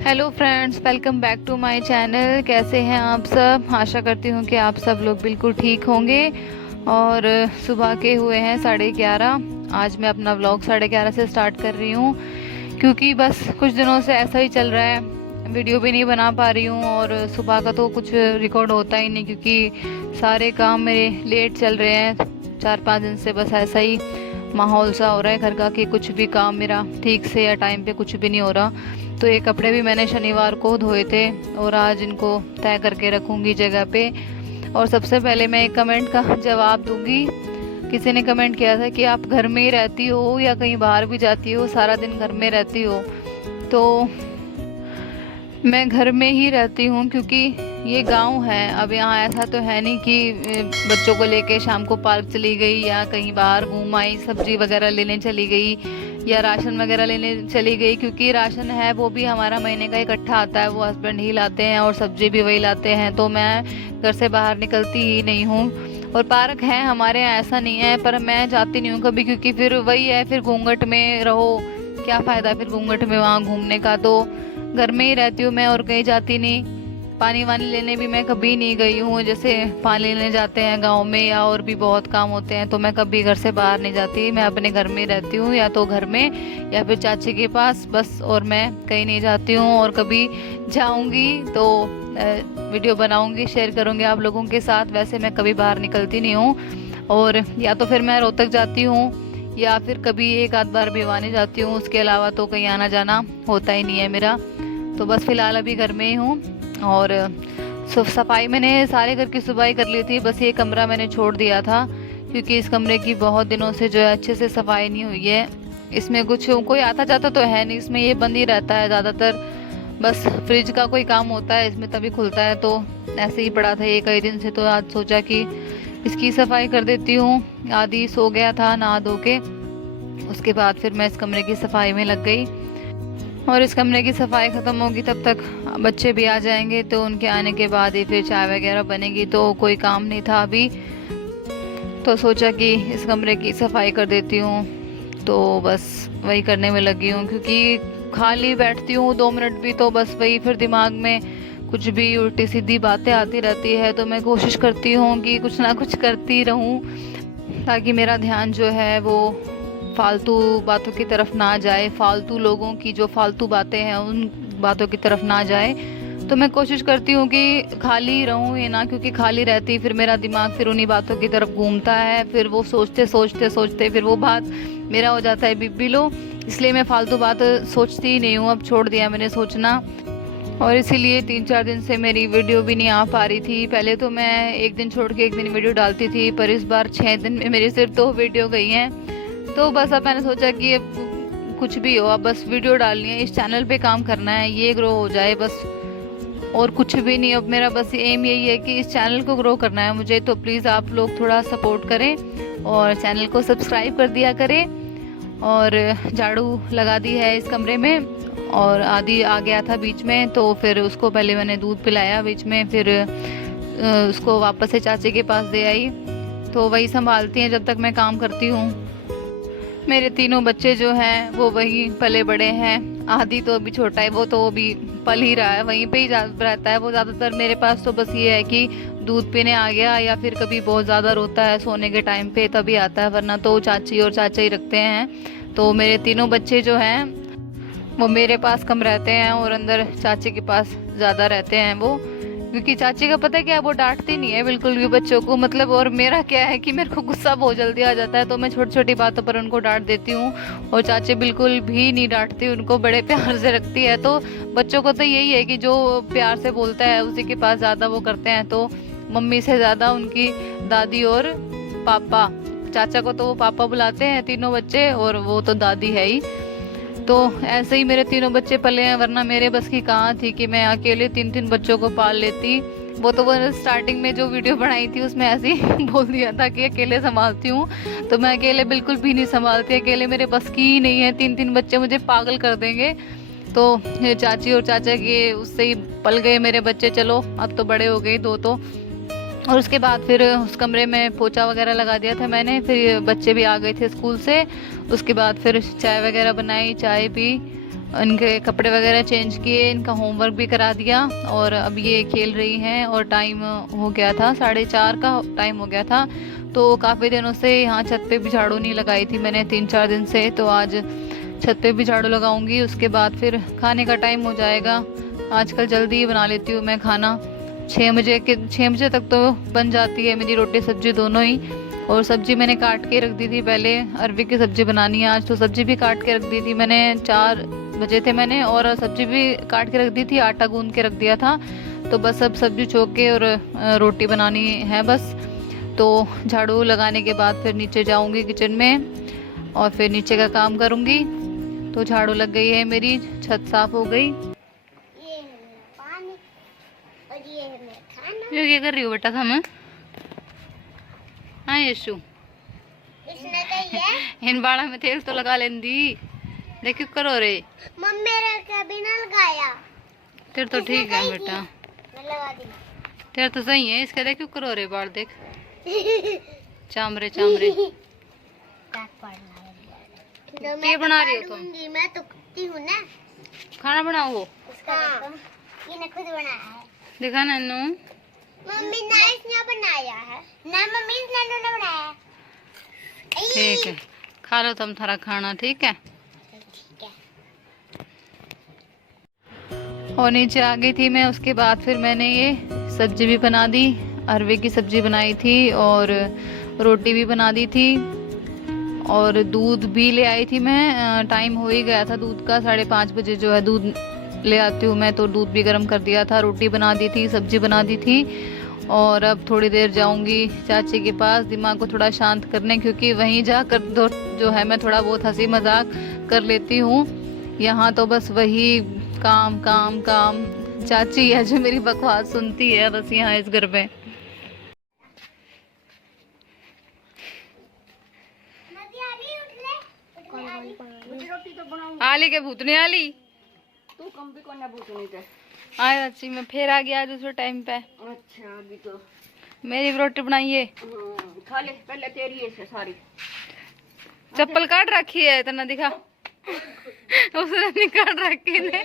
Hello friends, welcome back to my channel. कैसे हैं आप सब? आशा करती हूँ कि आप सब लोग बिल्कुल ठीक होंगे। और सुबह के हुए हैं 11:30। आज मैं अपना व्लॉग 11:30 से स्टार्ट कर रही हूँ, क्योंकि बस कुछ दिनों से ऐसा ही चल रहा है। वीडियो भी नहीं बना पा रही हूँ और सुबह का तो कुछ रिकॉर्ड होता ही नहीं, क्योंकि सारे काम मेरे लेट चल रहे हैं। 4-5 दिन से बस ऐसा ही माहौल सा हो रहा है घर का कि कुछ भी काम मेरा ठीक से या टाइम पे कुछ भी नहीं हो रहा। तो ये कपड़े भी मैंने शनिवार को धोए थे और आज इनको तय करके रखूँगी जगह पे। और सबसे पहले मैं एक कमेंट का जवाब दूंगी। किसी ने कमेंट किया था कि आप घर में ही रहती हो या कहीं बाहर भी जाती हो, सारा दिन घर में रहती हो। तो मैं घर में ही रहती हूँ, क्योंकि ये गांव है। अब यहाँ ऐसा तो है नहीं कि बच्चों को लेके शाम को पार्क चली गई या कहीं बाहर घूम आई, सब्जी वगैरह लेने चली गई या राशन वगैरह लेने चली गई। क्योंकि राशन है वो भी हमारा महीने का इकट्ठा आता है, वो हस्बैंड ही लाते हैं और सब्जी भी वही लाते हैं। तो मैं घर से बाहर निकलती ही नहीं हूँ। और पार्क है हमारे यहाँ, ऐसा नहीं है, पर मैं जाती नहीं हूँ कभी, क्योंकि फिर वही है, फिर घूंघट में रहो, क्या फ़ायदा फिर घूंघट में वहाँ घूमने का। तो घर में ही रहती हूँ मैं और कहीं जाती नहीं। पानी वानी लेने भी मैं कभी नहीं गई हूँ। जैसे पानी लेने जाते हैं गांव में या और भी बहुत काम होते हैं, तो मैं कभी घर से बाहर नहीं जाती। मैं अपने घर में ही रहती हूँ, या तो घर में या फिर चाची के पास, बस। और मैं कहीं नहीं जाती हूँ। और कभी जाऊँगी तो वीडियो बनाऊँगी, शेयर करूँगी आप लोगों के साथ। वैसे मैं कभी बाहर निकलती नहीं हूँ। और या तो फिर मैं रोहतक जाती हूँ या फिर कभी एक आध बार भिवानी जाती हूँ। उसके अलावा तो कहीं आना जाना होता ही नहीं है मेरा। तो बस फिलहाल अभी घर में ही हूँ। और सफाई मैंने सारे घर की सफाई कर ली थी, बस ये कमरा मैंने छोड़ दिया था, क्योंकि इस कमरे की बहुत दिनों से जो है अच्छे से सफाई नहीं हुई है। इसमें कुछ कोई आता जाता तो है नहीं, इसमें ये बंद ही रहता है ज़्यादातर। बस फ्रिज का कोई काम होता है इसमें तभी खुलता है। तो ऐसे ही पड़ा था ये कई दिन से, तो आज सोचा कि इसकी सफाई कर देती हूँ। आदि सो गया था नहा धो के, उसके बाद फिर मैं इस कमरे की सफाई में लग गई। और इस कमरे की सफाई ख़त्म होगी तब तक बच्चे भी आ जाएंगे, तो उनके आने के बाद ही फिर चाय वगैरह बनेगी। तो कोई काम नहीं था अभी, तो सोचा कि इस कमरे की सफाई कर देती हूँ। तो बस वही करने में लगी हूँ, क्योंकि खाली बैठती हूँ 2 मिनट भी तो बस वही फिर दिमाग में कुछ भी उल्टी सीधी बातें आती रहती है। तो मैं कोशिश करती हूँ कि कुछ ना कुछ करती रहूँ, ताकि मेरा ध्यान जो है वो फालतू बातों की तरफ ना जाए, फालतू लोगों की जो फालतू बातें हैं उन बातों की तरफ ना जाए। तो मैं कोशिश करती हूँ कि खाली रहूँ ये ना, क्योंकि खाली रहती फिर मेरा दिमाग फिर उन्हीं बातों की तरफ घूमता है। फिर वो सोचते सोचते सोचते फिर वो बात मेरा हो जाता है बिब्बी लो। इसलिए मैं फालतू बात सोचती ही नहीं हूँ, अब छोड़ दिया मैंने सोचना। और इसीलिए 3-4 दिन से मेरी वीडियो भी नहीं आ पा रही थी। पहले तो मैं एक दिन छोड़ के एक दिन वीडियो डालती थी, पर इस बार 6 दिन में मेरी सिर्फ 2 वीडियो गई हैं। तो बस अब मैंने सोचा कि अब कुछ भी हो, अब बस वीडियो डालनी है, इस चैनल पे काम करना है, ये ग्रो हो जाए बस, और कुछ भी नहीं। अब मेरा बस एम यही है कि इस चैनल को ग्रो करना है मुझे। तो प्लीज़ आप लोग थोड़ा सपोर्ट करें और चैनल को सब्सक्राइब कर दिया करें। और झाड़ू लगा दी है इस कमरे में, और आदि आ गया था बीच में, तो फिर उसको पहले मैंने दूध पिलाया बीच में, फिर उसको वापस से चाची के पास दे आई। तो वही संभालती हैं जब तक मैं काम करती हूँ। मेरे तीनों बच्चे जो हैं वो वही पले बड़े हैं। आदि तो अभी छोटा है, वो तो अभी पल ही रहा है, वहीं पे ही रहता है वो ज़्यादातर मेरे पास। तो बस ये है कि दूध पीने आ गया या फिर कभी बहुत ज़्यादा रोता है सोने के टाइम पे तभी आता है, वरना तो चाची और चाचा ही रखते हैं। तो मेरे तीनों बच्चे जो हैं वो मेरे पास कम रहते हैं और अंदर चाची के पास ज़्यादा रहते हैं वो, क्योंकि चाची का पता है क्या, वो डांटती नहीं है बिल्कुल भी बच्चों को, मतलब। और मेरा क्या है कि मेरे को गुस्सा बहुत जल्दी आ जाता है, तो मैं छोटी छोटी बातों पर उनको डांट देती हूँ। और चाची बिल्कुल भी नहीं डांटती, उनको बड़े प्यार से रखती है। तो बच्चों को तो यही है कि जो प्यार से बोलता है उसी के पास ज़्यादा वो करते हैं। तो मम्मी से ज़्यादा उनकी दादी और पापा, चाचा को तो वो पापा बुलाते हैं तीनों बच्चे, और वो तो दादी है ही। तो ऐसे ही मेरे तीनों बच्चे पले हैं, वरना मेरे बस की कहाँ थी कि मैं अकेले 3-3 बच्चों को पाल लेती। वो तो वो स्टार्टिंग में जो वीडियो बनाई थी उसमें ऐसे ही बोल दिया था कि अकेले संभालती हूँ, तो मैं अकेले बिल्कुल भी नहीं संभालती, अकेले मेरे बस की ही नहीं है। 3-3 बच्चे मुझे पागल कर देंगे। तो ये चाची और चाचा के उससे ही पल गए मेरे बच्चे। चलो अब तो बड़े हो गए 2 तो। और उसके बाद फिर उस कमरे में पोछा वगैरह लगा दिया था मैंने, फिर बच्चे भी आ गए थे स्कूल से। उसके बाद फिर चाय वगैरह बनाई, चाय पी, इनके कपड़े वगैरह चेंज किए, इनका होमवर्क भी करा दिया और अब ये खेल रही हैं। और टाइम हो गया था 4:30 का टाइम हो गया था। तो काफ़ी दिनों से यहाँ छत पे भी झाड़ू नहीं लगाई थी मैंने, 3-4 दिन से। तो आज छत पे भी झाड़ू लगाऊंगी। उसके बाद फिर खाने का टाइम हो जाएगा। आजकल जल्दी ही बना लेती हूँ मैं खाना, 6 बजे तक तो बन जाती है मेरी रोटी सब्जी दोनों ही। और सब्जी मैंने काट के रख दी थी पहले, अरवी की सब्जी बनानी है आज, तो सब्जी भी काट के रख दी थी मैंने। 4 बजे थे मैंने, और सब्जी भी काट के रख दी थी, आटा गूंद के रख दिया था। तो बस अब सब्जी छोक के और रोटी बनानी है बस। तो झाड़ू लगाने के बाद फिर नीचे जाऊंगी किचन में और फिर नीचे का काम करूंगी। तो झाड़ू लग गई है मेरी, छत साफ हो गई। ये है पानी और ये है मेरा खाना। ये क्या कर रही हो बेटा था मैं? हाँ यशु, इसने कही है इन बाड़ा में तेल तो लगा लेंदी, देखियो करो रे। मम्मी ने कभी ना लगाया। तेरे तो ठीक है बेटा, मैं लगा दी। तेरे तो सही है, इसका देखियो करो रे बाल देख, चामरे चामरे। क्या बना रही हो तुम? मैं तो कुत्ती हूँ ना। खाना बनाओ वो, हाँ, ये खुद बनाया है। देखा नन्नू? मम्मी ने इसने बनाया है ना, मम्मी ने बनाया है। ठीक है, खा लो तुम थारा खाना, ठीक है। ठीक है। और नीचे आ गई थी मैं। उसके बाद फिर मैंने ये सब्जी भी बना दी, अरवे की सब्जी बनाई थी और रोटी भी बना दी थी। और दूध भी ले आई थी मैं, टाइम हो ही गया था दूध का, 5:30 बजे जो है दूध ले आती हूँ मैं। तो दूध भी गर्म कर दिया था, रोटी बना दी थी, सब्जी बना दी थी। और अब थोड़ी देर जाऊंगी चाची के पास दिमाग को थोड़ा शांत करने, क्योंकि वहीं जाकर जो है मैं थोड़ा बहुत हंसी मजाक कर लेती हूँ। यहाँ तो बस वही काम काम काम। चाची है जो मेरी बकवास सुनती है बस यहाँ इस घर में। आली के भूतनी आली तू कम भी कोना भूतनी थे। आए अच्छी मैं फिर आ गया दूसरे टाइम पे। अच्छा अभी तो मेरी रोटी बनाइए। खा ले पहले तेरी है सारी। चप्पल काट रखी है, इतना दिखा उसने निकाल रखी ने।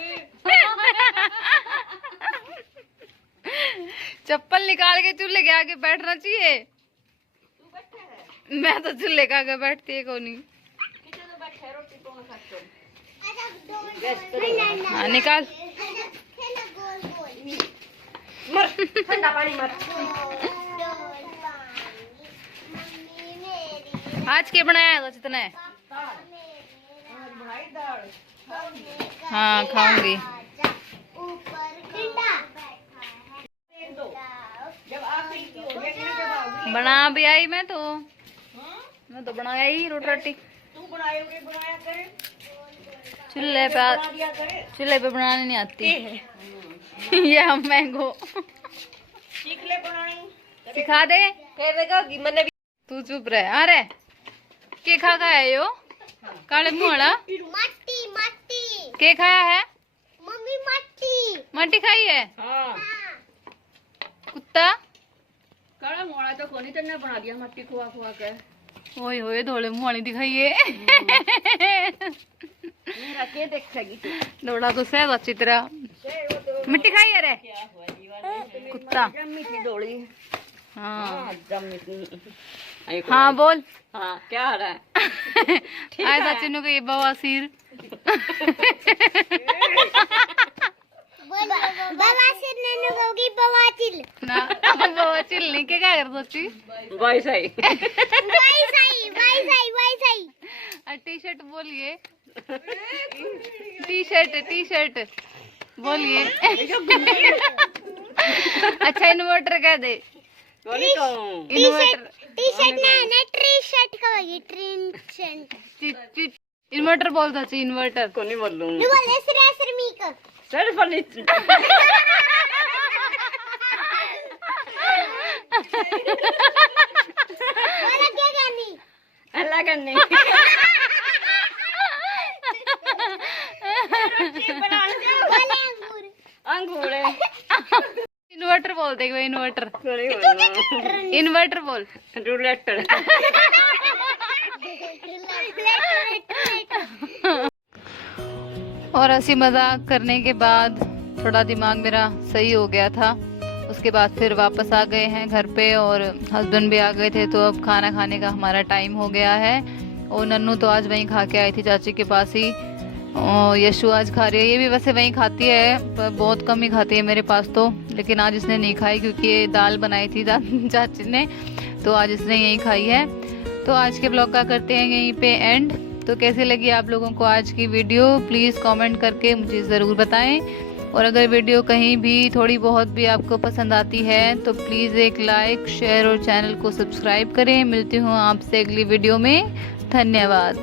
चप्पल निकाल के चूल्हे के आगे बैठना चाहिए। मैं तो चूल्हे के आगे बैठती है कोनी। हाँ निकाल। मर ठंडा पानी मर। आज क्या बनाया है जितना है? हाँ खाऊंगी। बना भी आई मैं तो बनाया ही रोटी। तू बनायोगे बनाया करे चूल्हे पे बनाने नहीं आती। ये हम मैंगो सीख ले बनानी। सिखा दे। कह देगा कि मैंने भी। तू चुप रहे। अरे के खा खाया यो काले मुंह वाला? मट्टी मट्टी के खाया है? मम्मी मट्टी मट्टी खाई है? हाँ कुत्ता काला मोड़ा तो कोनी तेने बना दिया मट्टी खुआ खुआ के। ओए होए धोले मुंह वाली दिखाइए। मेरा के देखेगी तू? दौड़ा तो सहज अच्छी तरह। मिट्टी खाई है रे कुत्ता? जम्मी थी डोली। हाँ जम्मी थी। हाँ बोल। हाँ क्या हो रहा है? आए चाची ने कही बवासीर। बवासीर नन्नू होगी बवासीर ना बवासीर नहीं के क्या कर सोची? भाई सही वाई सही। टी शर्ट बोलिए। टी शर्ट बोलिए। अच्छा इन्वर्टर कह दे। इन्वर्टर टी शर्ट ना ट्री शर्ट कहोगी ट्री शर्ट। इन्वर्टर बोलता चाहिए इन्वर्टर। को नहीं बोलूं। नु बोले सर मी को सर फनी। बोला क्या करनी? अल्लाह करने। बोले अंगूर अंगूर। इन्वर्टर बोल दे भाई इन्वर्टर। सॉरी इन्वर्टर बोल। रूलेट। और हंसी मजाक करने के बाद थोड़ा दिमाग मेरा सही हो गया था। उसके बाद फिर वापस आ गए हैं घर पे और हस्बैंड भी आ गए थे, तो अब खाना खाने का हमारा टाइम हो गया है। और नन्नू तो आज वहीं खा के आई थी चाची के पास ही, और यशु आज खा रही है। ये भी वैसे वहीं खाती है पर बहुत कम ही खाती है मेरे पास तो, लेकिन आज इसने नहीं खाई क्योंकि ये दाल बनाई थी चाची ने, तो आज इसने यहीं खाई है। तो आज के ब्लॉग का करते हैं यहीं पे एंड। तो कैसी लगी आप लोगों को आज की वीडियो, प्लीज़ कमेंट करके मुझे ज़रूर बताएं। और अगर वीडियो कहीं भी थोड़ी बहुत भी आपको पसंद आती है तो प्लीज़ एक लाइक शेयर और चैनल को सब्सक्राइब करें। मिलती हूँ आपसे अगली वीडियो में। धन्यवाद।